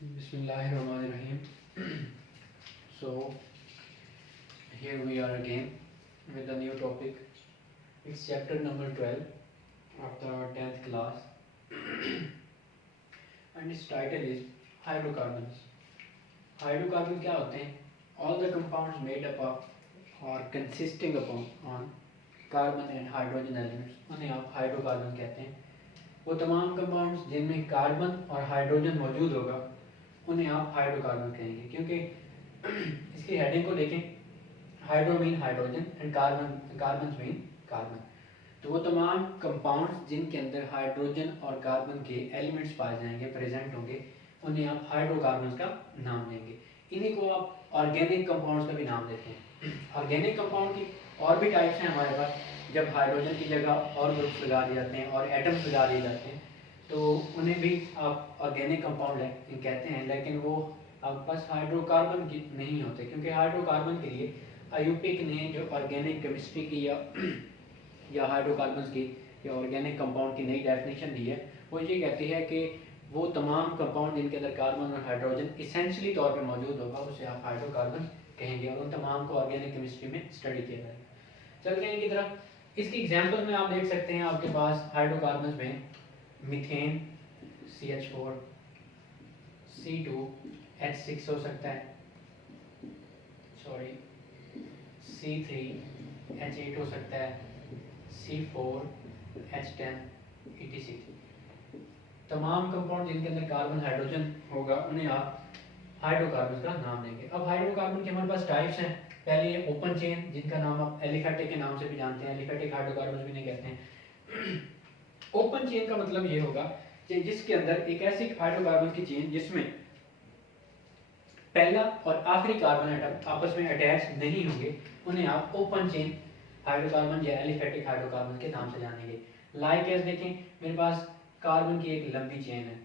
Bismillahirrahmanirrahim. So here we are again with a new topic. It's chapter number 12 of the 10th class and its title is hydrocarbons. Hydrocarbon क्या होते हैं? All the compounds made up of or consisting upon on carbon and hydrogen elements उन्हें आप hydrocarbon कहते हैं. वो तमाम compounds जिनमें कार्बन और हाइड्रोजन मौजूद होगा उन्हें आप हाइड्रोकार्बन कहेंगे, क्योंकि इसकी हेडिंग को देखें, hydro mean hydrogen and carbon mean carbon. तो वो तमाम कंपाउंड्स जिनके अंदर हाइड्रोजन और कार्बन के एलिमेंट्स पाए जाएंगे, प्रेजेंट होंगे, उन्हें आप हाइड्रोकार्बन का नाम देंगे. इन्हीं को आप ऑर्गेनिक कंपाउंड्स का भी नाम देते हैं. ऑर्गेनिक कंपाउंड की और भी टाइप्स हैं हमारे पास. जब हाइड्रोजन की जगह और ग्रुप्स लगा दिए जाते हैं और एटम्स लगा दिए जाते हैं तो उन्हें भी आप ऑर्गेनिक कंपाउंड कहते हैं, लेकिन वो आपके पास हाइड्रोकार्बन की नहीं होते, क्योंकि हाइड्रोकार्बन के लिए आईयूपीएसी ने जो ऑर्गेनिक केमिस्ट्री की या हाइड्रोकार्बन की या ऑर्गेनिक कंपाउंड की नई डेफिनेशन दी है, वो ये कहती है कि वो तमाम कंपाउंड जिनके अंदर कार्बन और हाइड्रोजन इसेंशियली तौर पर मौजूद होगा उसे आप हाइड्रोकार्बन कहेंगे, और उन तमाम को ऑर्गेनिक केमिस्ट्री में स्टडी किया जाएगा. चलते हैं इनकी तरफ. इसकी एग्जांपल में आप देख सकते हैं, आपके पास हाइड्रोकार्बन में मीथेन CH4, C2H6 हो सकता है, C3H8 हो सकता है, C4H10 etc. तमाम कंपाउंड जिनके अंदर कार्बन हाइड्रोजन होगा उन्हें आप हाइड्रोकार्बन का नाम देंगे. अब हाइड्रोकार्बन के हमारे पास टाइप्स हैं. पहले ये ओपन चेन, जिनका नाम आप एलिफेटिक के नाम से भी जानते हैं, एलिफेटिक हाइड्रोकार्बन भी नहीं कहते हैं. ओपन चेन का मतलब ये होगा कि जिसके अंदर एक ऐसी हाइड्रोकार्बन की चेन जिसमें पहला और आखिरी कार्बन एटम आपस में अटैच नहीं होंगे, उन्हें आप ओपन चेन हाइड्रोकार्बन या एलिफेटिक हाइड्रोकार्बन के नाम से जानेंगे. लाइक एज देखें, मेरे पास कार्बन की एक लंबी चेन है,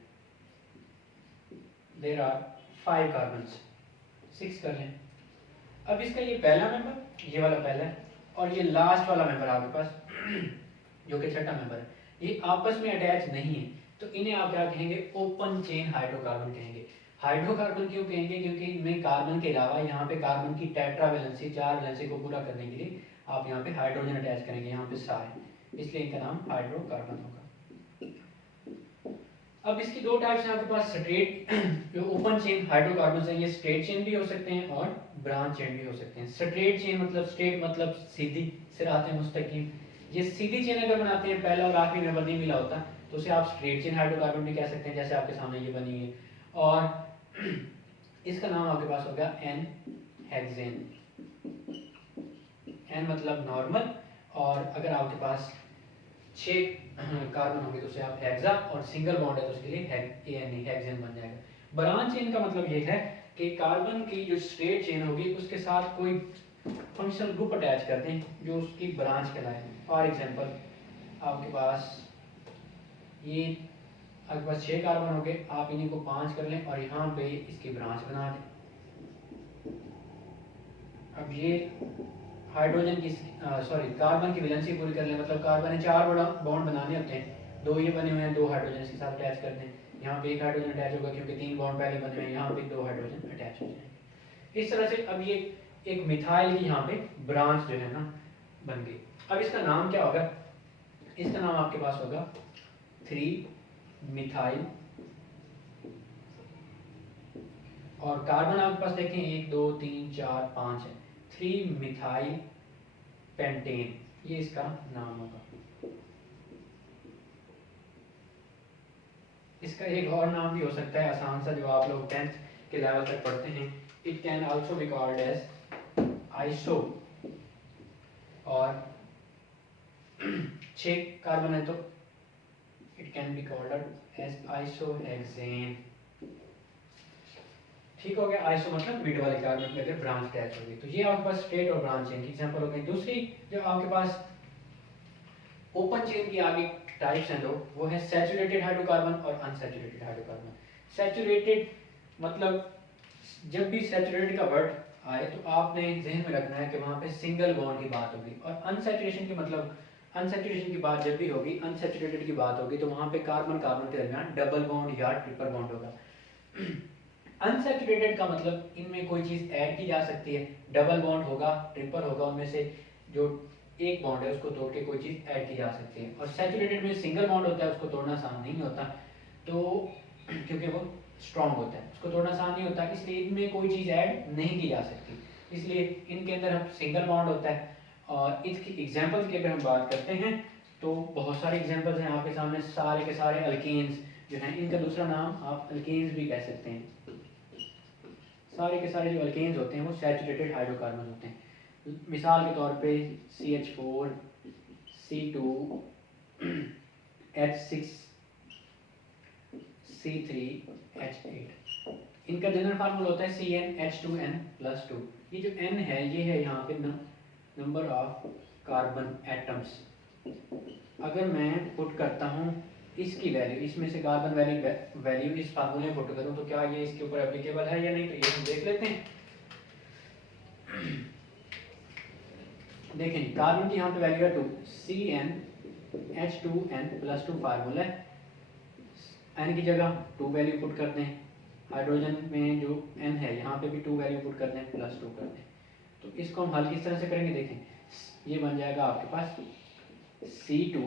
देयर आर 5 कार्बन्स, 6 कर लें. अब इसका ये पहला मेंबर, ये वाला पहला है, और ये लास्ट वाला मेंबर आपके पास जो कि छठा मेंबर है, ये आपस में अटैच नहीं है, तो इन्हें आप क्या कहेंगे? ओपन चेन हाइड्रोकार्बन कहेंगे. हाइड्रोकार्बन क्यों कहेंगे? क्योंकि इनमें कार्बन के अलावा यहाँ पे कार्बन की टेट्रा वैलेंसी, 4 वैलेंसी को पूरा करने के लिए आप यहाँ पे हाइड्रोजन अटैच करेंगे, यहाँ पे सा है, इसलिए इनका नाम हाइड्रोकार्बन होगा. अब इसकी दो टाइप्स हैं आपके पास. स्ट्रेट जो ओपन चेन हाइड्रोकार्बन है, ये स्ट्रेट चेन भी हो सकते हैं और ब्रांच चेन भी हो सकते हैं. स्ट्रेट चेन मतलब, स्ट्रेट मतलब सीधी, सिराते मुस्तकीम. ये सीधी चेन अगर बनाते हैं, पहला और आखिरी मेंबर नहीं मिला होता, तो उसे आप स्ट्रेट चेन हाइड्रोकार्बन भी कह सकते हैं, जैसे आपके सामने ये बनी है. और इसका नाम आपके पास होगा एन हेक्सेन. एन मतलब नॉर्मल, और अगर आपके पास 6 कार्बन होंगे तो उसे आप हेक्सा, और सिंगल बॉन्ड है तो उसके लिए हेक्सेन बन जाएगा. ब्रांच चेन का मतलब ये है कि कार्बन की जो स्ट्रेट चेन होगी उसके साथ कोई फंक्शनल ग्रुप अटैच कर दें जो उसकी ब्रांच कहलाए. फॉर एग्जांपल, आपके पास ये आपके पास 6 कार्बन हो गए, आप इन्हीं को 5 कर लें और यहाँ पे इसकी ब्रांच बना दें. अब ये हाइड्रोजन की कार्बन की वैलेंसी पूरी कर लें, मतलब कार्बन ने 4 बॉन्ड बनाने होते हैं, 2 ये बने हुए हैं, 2 हाइड्रोजन इसके साथ अटैच कर दें. यहाँ पे 1 हाइड्रोजन अटैच होगा क्योंकि 3 बॉन्ड पहले बने हुए हैं, यहाँ पे 2 हाइड्रोजन अटैच हो जाएंगे. इस तरह से अब ये एक मिथाइल की यहाँ पे ब्रांच जो है ना बन गई. अब इसका नाम क्या होगा? इसका नाम आपके पास होगा 3 मिथाइल, और कार्बन आपके पास देखें 1 2 3 4 5 है, 3 मिथाइल पेंटेन, ये इसका नाम होगा. इसका एक और नाम भी हो सकता है आसान सा, जो आप लोग 10th के लेवल तक पढ़ते हैं. It can also be called as iso, और 6 कार्बन है तो it can be called as isohexane. ठीक हो गया. आइसो मतलब मिड वाले कार्बन में अगर ब्रांच अटैच होगी. तो ये आपके पास स्ट्रेट और ब्रांच चेन की एग्जांपल हो गई. दूसरी जो आपके पास ओपन चेन की आगे टाइप्स हैं दो, वो है सैचुरेटेड हाइड्रोकार्बन और अनसैचुरेटेड हाइड्रोकार्बन. सैचुरेटेड मतलब जब भी सैचुरेटेड का वर्ड आए तो आपने जहन में रखना है कि वहाँ पे सिंगल बॉन्ड की बात होगी. और अनसैचुरेशन की मतलब, अनसैचुरेशन की बात जब भी होगी, अनसैचुरेटेड की बात होगी, तो वहाँ पे कार्बन कार्बन के दरमियान डबल बॉन्ड या ट्रिपल बॉन्ड होगा. अनसैचुरेटेड का मतलब इनमें कोई चीज़ ऐड की जा सकती है, डबल बॉन्ड होगा, ट्रिपल होगा, उनमें से जो एक बॉन्ड है उसको तोड़ के कोई चीज़ ऐड की जा सकती है। और सैचुरेटेड में सिंगल बॉन्ड होता है, उसको तोड़ना आसान नहीं होता, तो क्योंकि वो स्ट्रॉन्ग होता है, उसको तोड़ना आसान नहीं होता, इसलिए इनमें कोई चीज़ ऐड नहीं की जा सकती, इसलिए इनके अंदर हम सिंगल बॉन्ड होता है। और इसकी एग्जाम्पल्स की अगर हम बात करते हैं तो बहुत सारे एग्जाम्पल्स हैं आपके सामने, सारे के सारे अल्केन्स जो हैं, इनका दूसरा नाम आप अल्केन्स भी कह सकते हैं। सारे के सारे जो अल्केन्स होते हैं वो सैचुरेटेड हाइड्रोकार्बन होते हैं। मिसाल के तौर पे CH4, C2, H6, C3, H8। इनका जनरल फार्मूला होता है CnH2n+2। ये जो n है ये है यहाँ पे नंबर ऑफ कार्बन एटम्स। अगर मैं पुट करता हूँ इसकी वैल्यू, इसमें से कार्बन वैल्यू इस फार्मूले में पुट करूँ तो क्या ये इसके ऊपर एप्लीकेबल है या नहीं, तो ये हम देख लेते हैं। देखें कार्बन की यहाँ पे वैल्यू है 2, CnH2n+2 फार्मूला है, n की जगह 2 वैल्यू पुट करते हैं, हाइड्रोजन में जो n है यहाँ पे भी 2 वैल्यू पुट करते हैं, +2 करते हैं। तो इसको हम हल किस तरह से करेंगे, देखें ये बन जाएगा आपके पास C2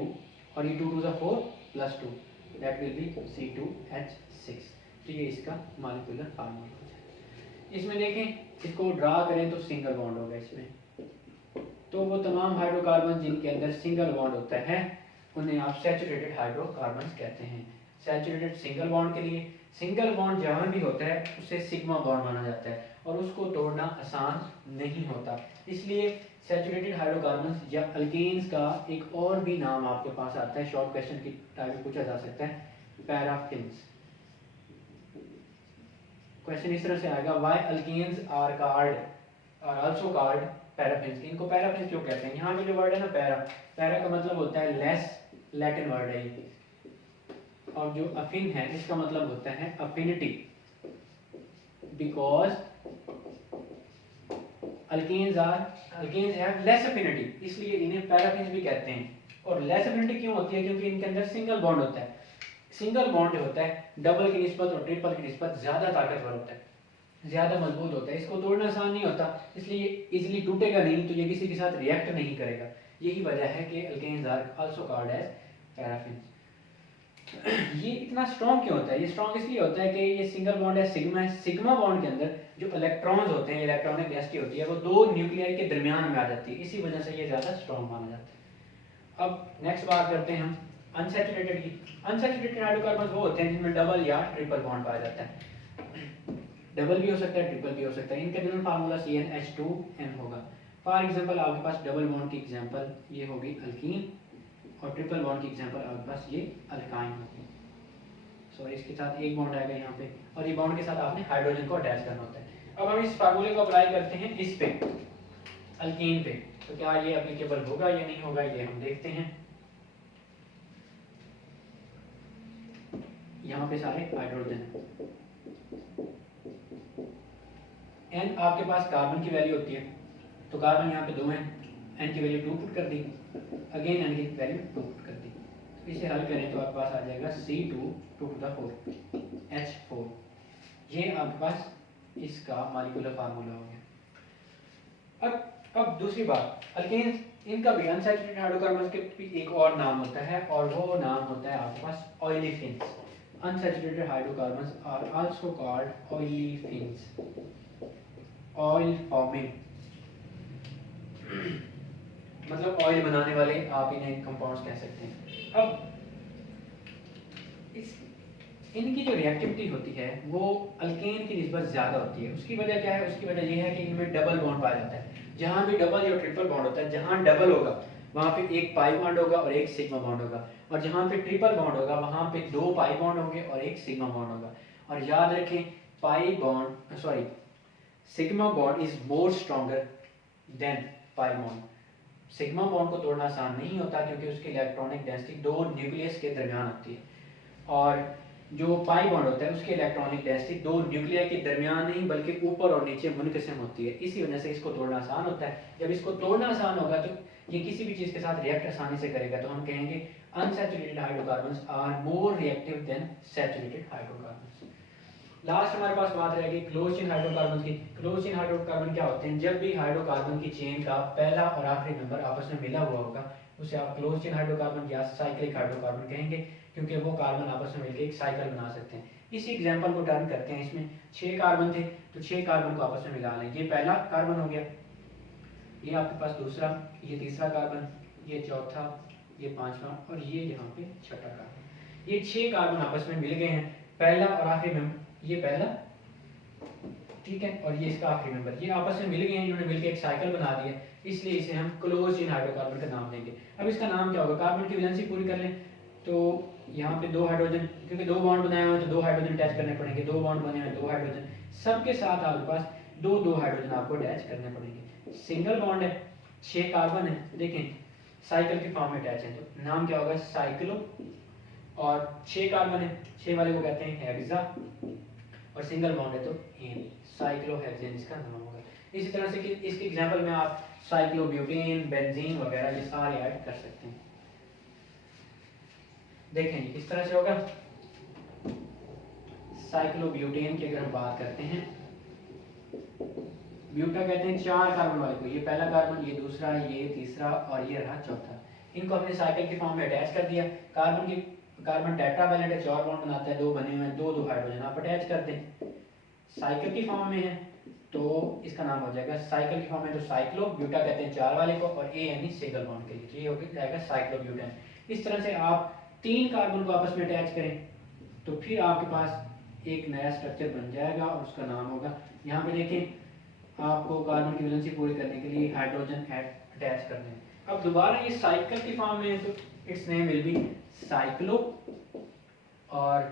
और ये 2 2 4 +2, दैट विल बी C2H6। तो ये इसका मॉलिक्यूलर फार्मूला हो जाएगा। इसमें देखें इसको ड्रा करें तो सिंगल बॉन्ड होगा इसमें, तो वो तमाम हाइड्रोकार्बन जिनके अंदर सिंगल बॉन्ड होता है उन्हें आप सैचुरेटेड हाइड्रोकार्बन कहते हैं। सैचुरेटेड सिंगल बॉन्ड के लिए, सिंगल बॉन्ड जहाँ भी होता है उसे सिग्मा बॉन्ड माना जाता है और उसको तोड़ना आसान नहीं होता, इसलिए सैचुरेटेड हाइड्रोकार्बन या अल्केन्स का एक और भी नाम आपके पास आता है, शॉर्ट क्वेश्चन की टाइप में पूछा जा सकता है, पैराफिन्स। क्वेश्चन इस तरह से आएगा, why alkanes are also called paraffins. इनको पैराफिन्स क्यों कहते हैं। यहाँ पे जो वर्ड है ना पैरा का मतलब होता है लेस, लैटिन वर्ड है ये, और जो अफिन है इसका मतलब होता है affinity, because alkanes have less affinity, इसलिए इन्हें पैराफिन्स भी कहते हैं। और लेस अफिनिटी क्यों होती है, क्योंकि इनके अंदर सिंगल बॉन्ड होता है। सिंगल बॉन्ड जो होता है डबल की निस्बत और ट्रिपल की निस्बत ज्यादा ताकतवर होता है, ज्यादा मजबूत होता है, इसको तोड़ना आसान नहीं होता, इसलिए इजीली टूटेगा नहीं, तो ये किसी के साथ रिएक्ट नहीं करेगा। यही वजह है कि alkanes are also called as paraffins. ये इतना स्ट्रॉन्ग क्यों होता है, ये स्ट्रॉन्ग इसलिए होता है कि ये सिंगल बॉन्ड है, सिग्मा है, सिग्मा बॉन्ड के अंदर जो इलेक्ट्रॉन्स होते हैं, इलेक्ट्रॉनिक डेंसिटी होती है वो दो न्यूक्लियाई के दरमियान में आ जाती है, इसी वजह से ये ज्यादा स्ट्रॉन्ग माना जाता है। अब नेक्स्ट बात करते हैं हम अनसैचुरेटेड की। अनसैचुरेटेड हाइड्रोकार्बन वो होते हैं जिनमें डबल या ट्रिपल बॉन्ड पाया जाता है, डबल भी हो सकता है, ट्रिपल भी हो सकता है। इनका जनरल फार्मूला CnH2n होगा। फॉर एग्जांपल आपके पास डबल बॉन्ड की एग्जांपल ये होगी अल्कीन, और ट्रिपल बॉन्ड की एग्जांपल आपके पास ये अल्काइन होगी। सॉरी इसके साथ एक बॉन्ड आएगा यहाँ पे, और ये बॉन्ड के साथ आपने हाइड्रोजन को अटैच करना होता है। अब हम इस फार्मूले को अप्लाई करते हैं इस पे, अल्कीन पे, तो क्या ये एप्लीकेबल होगा या नहीं होगा ये हम देखते हैं। यहाँ पे सारे हाइड्रोजन है, n आपके पास कार्बन की वैल्यू होती है, तो कार्बन यहाँ पे 2 हैं, n की वैल्यू 2 पुट कर दी, अगेन n की वैल्यू 2 पुट कर दी, तो इसे हल करें तो आपके पास आ जाएगा C2 2 to the 4 H4। ये आपके पास इसका मॉलिक्यूलर फार्मूला हो गया। अब दूसरी बात, अल्केन्स इनका भी अनसैचुरेटेड हाइड्रोकार्बन्स के भी एक और नाम होता है, और वो नाम होता है आपके पास ऑयलीफिन्स। Unsaturated hydrocarbons are also called olefins, oil forming मतलब ऑयल बनाने वाले आप इन्हें कंपाउंड्स कह सकते हैं। अब इनकी जो रिएक्टिविटी होती है वो अल्केन की निस्बत ज़्यादा होती है। उसकी वजह क्या है, उसकी वजह यह है कि इनमें डबल बॉन्ड पाया जाता है। जहाँ भी डबल या ट्रिपल बॉन्ड होता है, जहाँ डबल होगा वहाँ पे एक पाई बॉन्ड होगा और एक सिग्मा बॉन्ड होगा, और जहाँ पे ट्रिपल बॉन्ड होगा वहाँ पे 2 पाई बॉन्ड होंगे और एक सिग्मा बॉन्ड होगा। और याद रखें sigma bond is more stronger than pi bond. Sigma bond को तोड़ना आसान नहीं होता क्योंकि उसकी इलेक्ट्रॉनिक डेंसिटी 2 न्यूक्लियस के दरमियान होती है, और जो पाई बॉन्ड होता है उसकी इलेक्ट्रॉनिक डेंसिटी 2 न्यूक्लियाई के दरमियान नहीं बल्कि ऊपर और नीचे मुनक़सिम होती है। इसी वजह से इसको तोड़ना आसान होता है। जब इसको तोड़ना आसान होगा तो ये किसी भी चीज़ के साथ रिएक्ट आसानी से करेगा, तो हम कहेंगे unsaturated hydrocarbons are more reactive than saturated hydrocarbons. Last हमारे पास बात रहेगी क्लोज चेन हाइड्रोकार्बन की। क्लोज चेन हाइड्रोकार्बन क्या होते हैं? जब भी हाइड्रोकार्बन की चेन का पहला और आखिरी मेंबर आपस में मिला हुआ होगा उसे आप क्लोज चेन हाइड्रोकार्बन या साइक्लिक हाइड्रोकार्बन कहेंगे, क्योंकि वो कार्बन आपस में मिलकर एक साइकिल बना सकते हैं। इसी एग्जाम्पल को टर्न करते हैं। इसमें 6 कार्बन थे, तो 6 कार्बन को आपस में मिला लें। ये पहला कार्बन हो गया, ये आपके पास दूसरा, ये तीसरा कार्बन, ये चौथा, ये पांचवा और ये यहाँ पे छठा कार्बन। ये 6 कार्बन आपस में मिल गए हैं, पहला और आखिरी मेंबर, ये पहला, ठीक है, और ये इसका आखिरी मेंबर, ये आपस में मिल गए हैं, इन्होंने मिलकर एक साइकिल बना दिया, इसलिए इसे हम क्लोज चेन हाइड्रोकार्बन का नाम देंगे। अब इसका नाम क्या होगा? कार्बन की वैलेंसी पूरी कर लें तो यहाँ पे 2 हाइड्रोजन, क्योंकि 2 बॉन्ड बनाए हुए हैं तो 2 हाइड्रोजन अटैच करने पड़ेंगे, 2 बॉन्ड बने हुए हैं 2 हाइड्रोजन, सबके साथ आपके पास 2 हाइड्रोजन आपको अटैच करने पड़ेंगे। सिंगल बॉन्ड है, 6 कार्बन है, देखें साइकिल के फॉर्म में अटैच है, तो नाम क्या होगा? साइक्लो। और 6 कार्बन है, 6 वाले को कहते हैं हेक्सा, और सिंगल बॉन्ड है तो एन, साइक्लोहेक्सेन इसका नाम होगा। इसी तरह से कि इसके एग्जांपल में आप साइक्लोब्यूटेन, बेंजीन वगैरह ये सारे ऐड कर सकते हैं। देखें जी किस तरह से होगा। साइक्लोब्यूटेन की अगर हम बात करते हैं, ब्यूटा कहते हैं 4 कार्बन वाले को, ये पहला कार्बन, ये दूसरा, ये तीसरा और ये रहा चौथा। इनको हमने साइकिल के फॉर्म में अटैच कर दिया। कार्बन टेट्रावैलेंट है, 4 बॉन्ड बनाता है, 2 बने हुए हैं, 2 हाइड्रोजन आप अटैच कर दें। साइकिल की फॉर्म में है तो इसका नाम हो जाएगा, साइकिल की फॉर्म में तो साइक्लो, ब्यूटा कहते हैं 4 वाले को, और ए यानी सिंगल बॉन्ड के लिए, तो ये हो जाएगा साइक्लोब्यूटेन। इस तरह से आप 3 कार्बन को आपस में अटैच करें तो फिर आपके पास एक नया स्ट्रक्चर बन जाएगा और उसका नाम होगा, यहाँ पे देखें आपको कार्बन की वैलेंसी पूरी करने के लिए हाइड्रोजन अटैच करने हैं। अब दोबारा ये साइकिल की फॉर्म में है तो it's name will be cyclo, और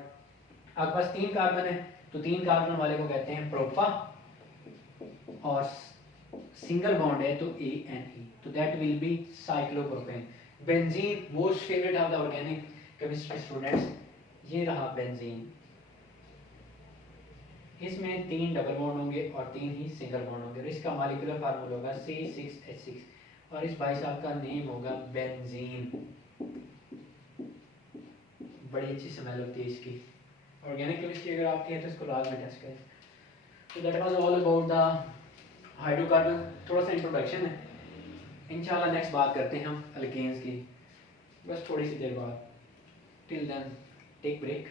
आपके पास 3 कार्बन है तो 3 कार्बन वाले को कहते हैं प्रोपा, और सिंगल बॉन्ड है तो ANE, तो that will be cyclopropane. Benzene most favourite of the organic chemistry students, ये रहा बेंजीन। इसमें 3 डबल बॉन्ड होंगे और 3 ही सिंगल बॉन्ड होंगे, और इसका मॉलिक्यूलर फार्मूला होगा C6H6, और इस भाई साहब का नेम होगा बेंजीन। बड़ी अच्छी स्मेल होती है इसकी। ऑर्गेनिक केमिस्ट्री अगर आपकी है तो इसको लास्ट में टेस्ट करें। तो that was all about the hydrocarbon, थोड़ा सा इंट्रोडक्शन है। इंशाल्लाह नेक्स्ट बात करते हैं हम अल्केन्स की, बस थोड़ी सी देर बाद। Till then take break.